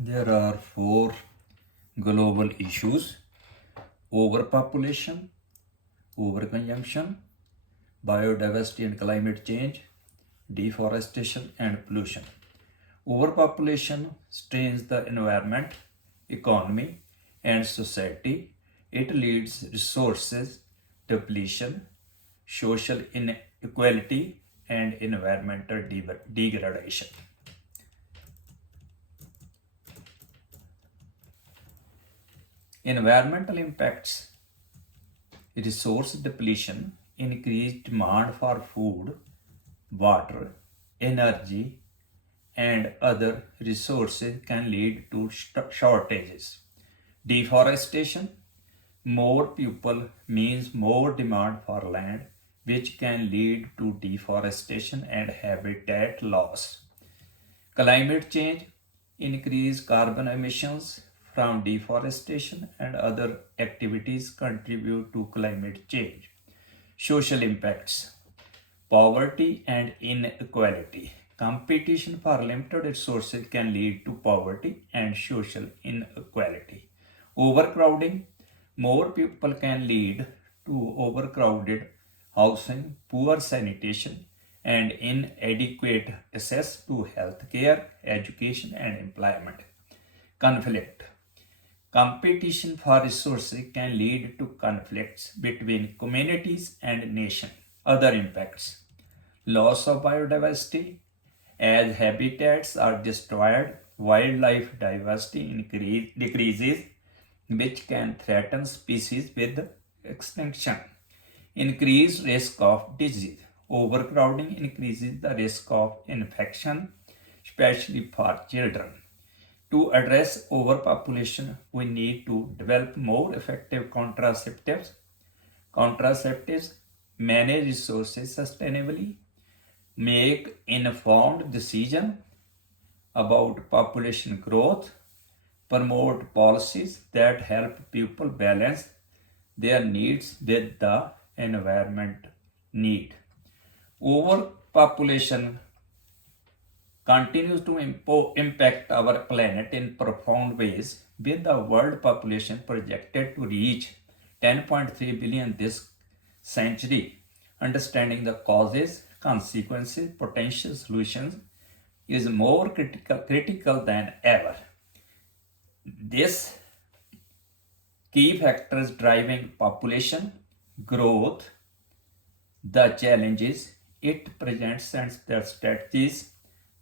There are four global issues: overpopulation, overconsumption, biodiversity and climate change, deforestation and pollution. Overpopulation strains the environment, economy, and society. It leads resources depletion, social inequality, and environmental degradation. Environmental impacts: resource depletion, increased demand for food, water, energy, and other resources can lead to shortages. Deforestation: more people means more demand for land, which can lead to deforestation and habitat loss. Climate change: increased carbon emissions from deforestation and other activities contribute to climate change. Social impacts: poverty and inequality. Competition for limited resources can lead to poverty and social inequality. Overcrowding: more people can lead to overcrowded housing, poor sanitation, and inadequate access to health care, education, and employment. Conflict: competition for resources can lead to conflicts between communities and nations. Other impacts: loss of biodiversity. As habitats are destroyed, wildlife diversity decreases, which can threaten species with extinction. Increased risk of disease. Overcrowding increases the risk of infection, especially for children. To address overpopulation, we need to develop more effective contraceptives, manage resources sustainably, make informed decisions about population growth, promote policies that help people balance their needs with the environment need. Overpopulation continues to impact our planet in profound ways, with the world population projected to reach 10.3 billion this century. Understanding the causes, consequences, potential solutions is more critical than ever. This key factors driving population growth, the challenges it presents, and the strategies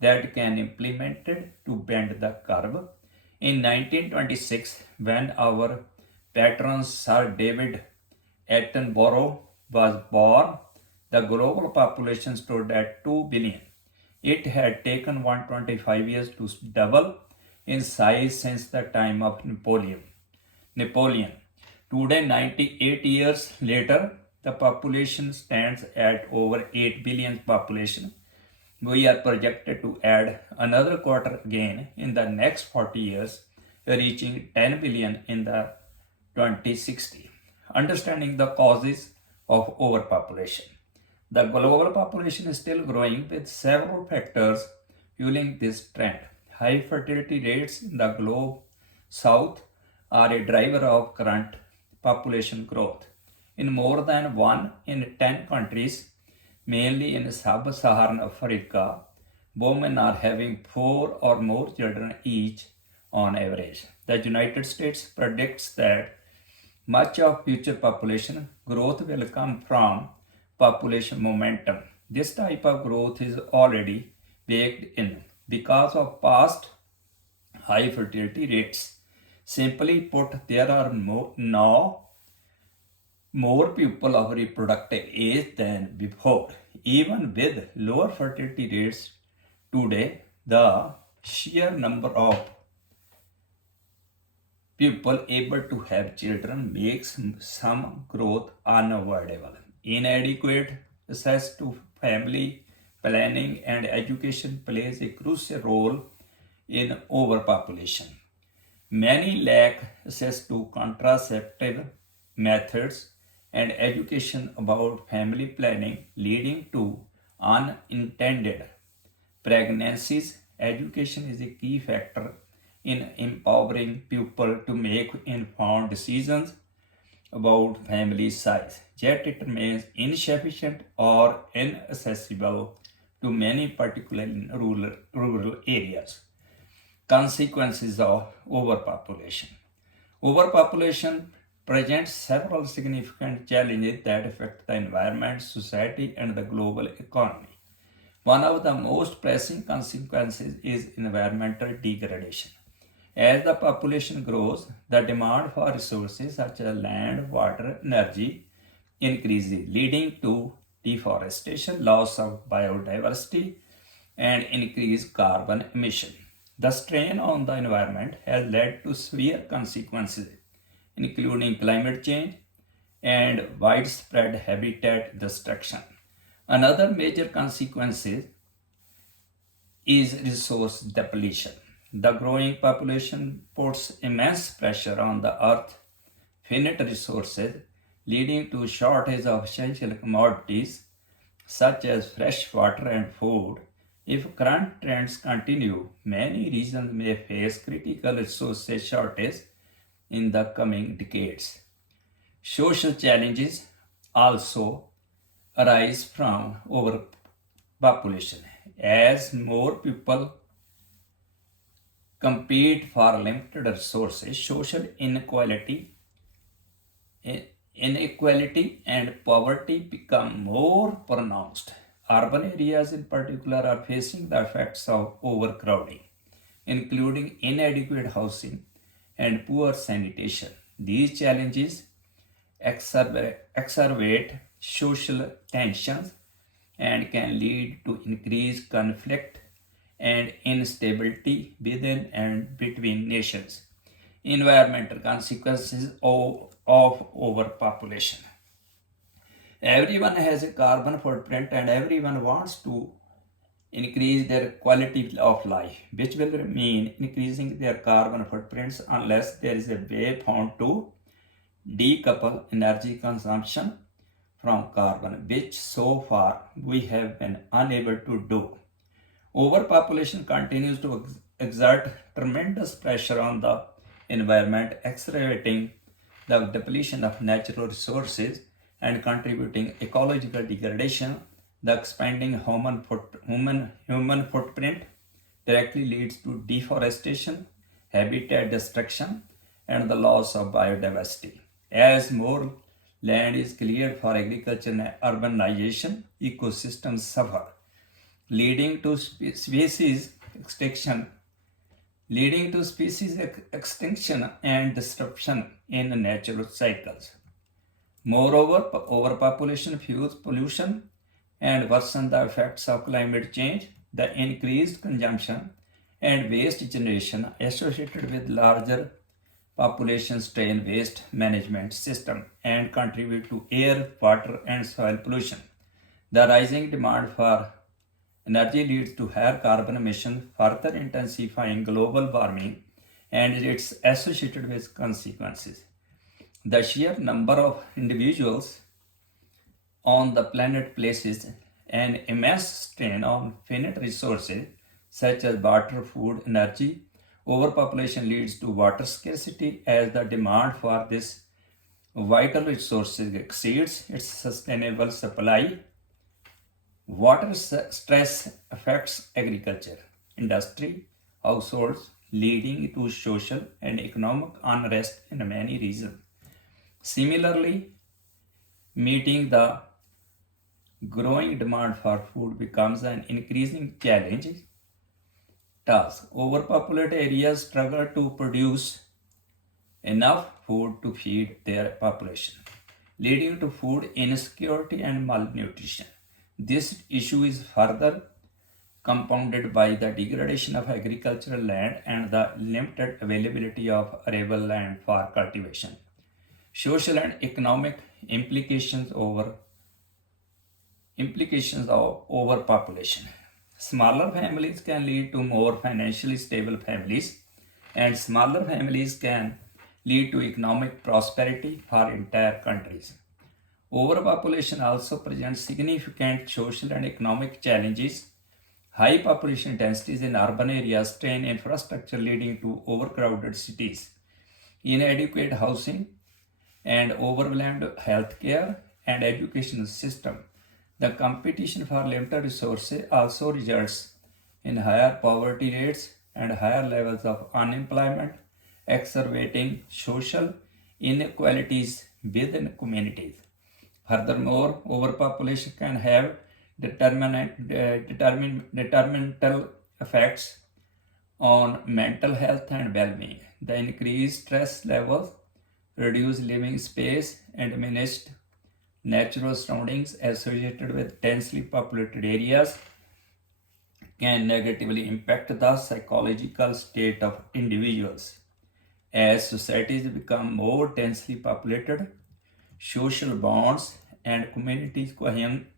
that can be implemented to bend the curve. In 1926, when our patron Sir David Attenborough was born, the global population stood at 2 billion. It had taken 125 years to double in size since the time of Napoleon. Today, 98 years later, the population stands at over 8 billion population. We are projected to add another quarter again in the next 40 years, reaching 10 billion in the 2060. Understanding the causes of overpopulation. The global population is still growing, with several factors fueling this trend. High fertility rates in the globe south are a driver of current population growth. In more than 1 in 10 countries, mainly in sub-Saharan Africa, women are having 4 or more children each on average. The United States predicts that much of future population growth will come from population momentum. This type of growth is already baked in because of past high fertility rates. Simply put, there are now more people of reproductive age than before. Even with lower fertility rates today, the sheer number of people able to have children makes some growth unavoidable. Inadequate access to family planning and education plays a crucial role in overpopulation. Many lack access to contraceptive methods and education about family planning, leading to unintended pregnancies. Education is a key factor in empowering people to make informed decisions about family size, yet it remains insufficient or inaccessible to many, particularly in rural areas. Consequences of overpopulation. Overpopulation presents several significant challenges that affect the environment, society, and the global economy. One of the most pressing consequences is environmental degradation. As the population grows, the demand for resources such as land, water, energy increases, leading to deforestation, loss of biodiversity, and increased carbon emission. The strain on the environment has led to severe consequences, including climate change and widespread habitat destruction. Another major consequence is resource depletion. The growing population puts immense pressure on the earth's finite resources, leading to shortage of essential commodities such as fresh water and food. If current trends continue, many regions may face critical resources shortage in the coming decades. Social challenges also arise from overpopulation. As more people compete for limited resources, social inequality and poverty become more pronounced. Urban areas, in particular, are facing the effects of overcrowding, including inadequate housing and poor sanitation. These challenges exacerbate social tensions and can lead to increased conflict and instability within and between nations. Environmental consequences of overpopulation. Everyone has a carbon footprint and everyone wants to increase their quality of life, which will mean increasing their carbon footprints unless there is a way found to decouple energy consumption from carbon, which so far we have been unable to do. Overpopulation continues to exert tremendous pressure on the environment, accelerating the depletion of natural resources and contributing ecological degradation. The expanding human footprint directly leads to deforestation, habitat destruction, and the loss of biodiversity. As more land is cleared for agriculture and urbanization, ecosystems suffer, leading to species extinction and disruption in natural cycles. Moreover, overpopulation fuels pollution and worsens the effects of climate change. The increased consumption and waste generation associated with larger population strain waste management system and contribute to air, water, and soil pollution. The rising demand for energy leads to higher carbon emissions, further intensifying global warming and its associated with consequences. The sheer number of individuals on the planet places an immense strain on finite resources such as water, food, energy. Overpopulation leads to water scarcity as the demand for this vital resources exceeds its sustainable supply. Water stress affects agriculture, industry, households, leading to social and economic unrest in many regions. Similarly, meeting the growing demand for food becomes an increasing challenge task. Overpopulated areas struggle to produce enough food to feed their population, leading to food insecurity and malnutrition. This issue is further compounded by the degradation of agricultural land and the limited availability of arable land for cultivation. Social and economic implications of overpopulation. Smaller families can lead to more financially stable families, and smaller families can lead to economic prosperity for entire countries. Overpopulation also presents significant social and economic challenges High population densities in urban areas strain infrastructure, leading to overcrowded cities, inadequate housing, and overwhelmed healthcare and education system. The competition for limited resources also results in higher poverty rates and higher levels of unemployment, exacerbating social inequalities within communities. Furthermore, overpopulation can have detrimental effects on mental health and well-being. The increased stress levels, reduced living space, and diminished natural surroundings associated with densely populated areas can negatively impact the psychological state of individuals. As societies become more densely populated, social bonds and community cohesion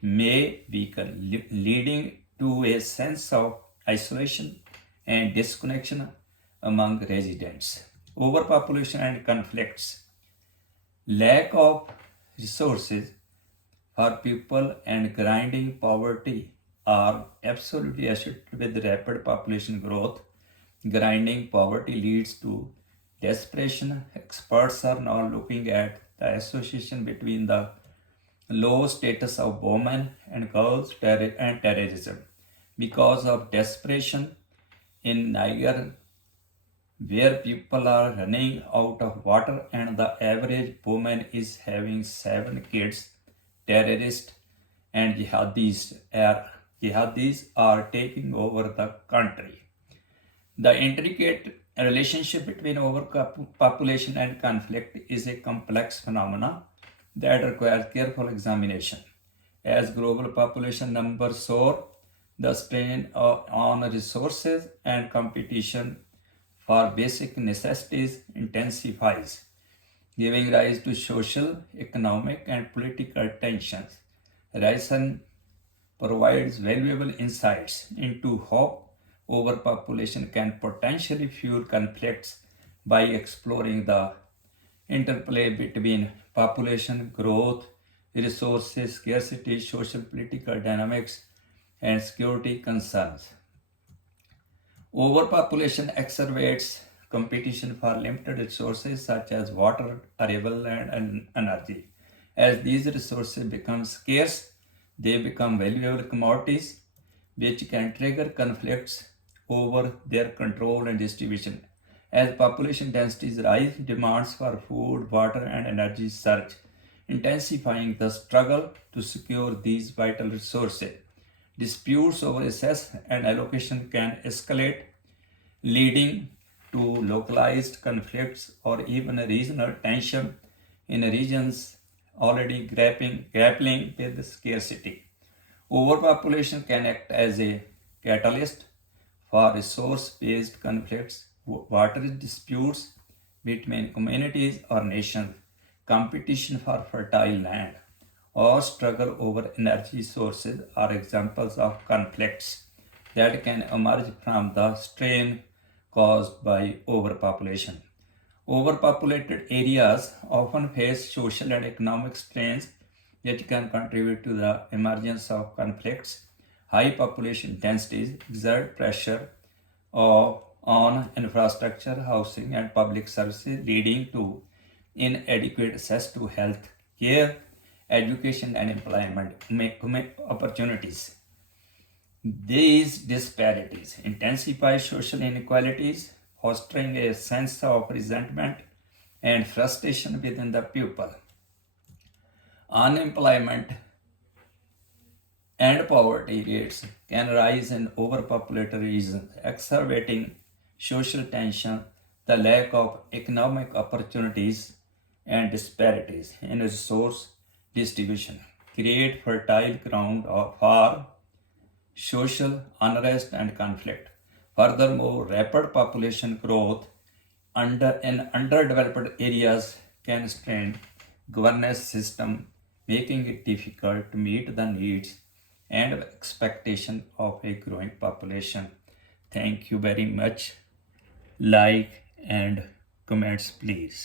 may weaken, leading to a sense of isolation and disconnection among residents. Overpopulation and conflicts, lack of resources for people, and grinding poverty are absolutely associated with rapid population growth. Grinding poverty leads to desperation. Experts are now looking at the association between the low status of women and girls and terrorism. Because of desperation in Niger, where people are running out of water and the average woman is having 7 kids, terrorists and jihadis are taking over the country. The intricate relationship between overpopulation and conflict is a complex phenomenon that requires careful examination. As global population numbers soar, the strain on resources and competition for basic necessities intensifies, giving rise to social, economic, and political tensions. Ryerson provides valuable insights into how overpopulation can potentially fuel conflicts by exploring the interplay between population growth, resources scarcity, social political dynamics, and security concerns. Overpopulation exacerbates competition for limited resources such as water, arable land, and energy. As these resources become scarce, they become valuable commodities which can trigger conflicts over their control and distribution. As population densities rise, demands for food, water, and energy surge, intensifying the struggle to secure these vital resources. Disputes over access and allocation can escalate, leading to localized conflicts or even a regional tension in regions already grappling with scarcity. Overpopulation can act as a catalyst for resource-based conflicts, water disputes between communities or nations, competition for fertile land, or struggle over energy sources are examples of conflicts that can emerge from the strain caused by overpopulation. Overpopulated areas often face social and economic strains that can contribute to the emergence of conflicts. High population densities exert pressure on infrastructure, housing, and public services, leading to inadequate access to health care, education, and employment opportunities. These disparities intensify social inequalities, fostering a sense of resentment and frustration within the people. Unemployment and poverty rates can rise in overpopulated regions, exacerbating social tension. The lack of economic opportunities and disparities in resource distribution create fertile ground for social unrest and conflict. Furthermore, rapid population growth in underdeveloped areas can strain governance system, making it difficult to meet the needs and expectation of a growing population. Thank you very much. Like and comments please.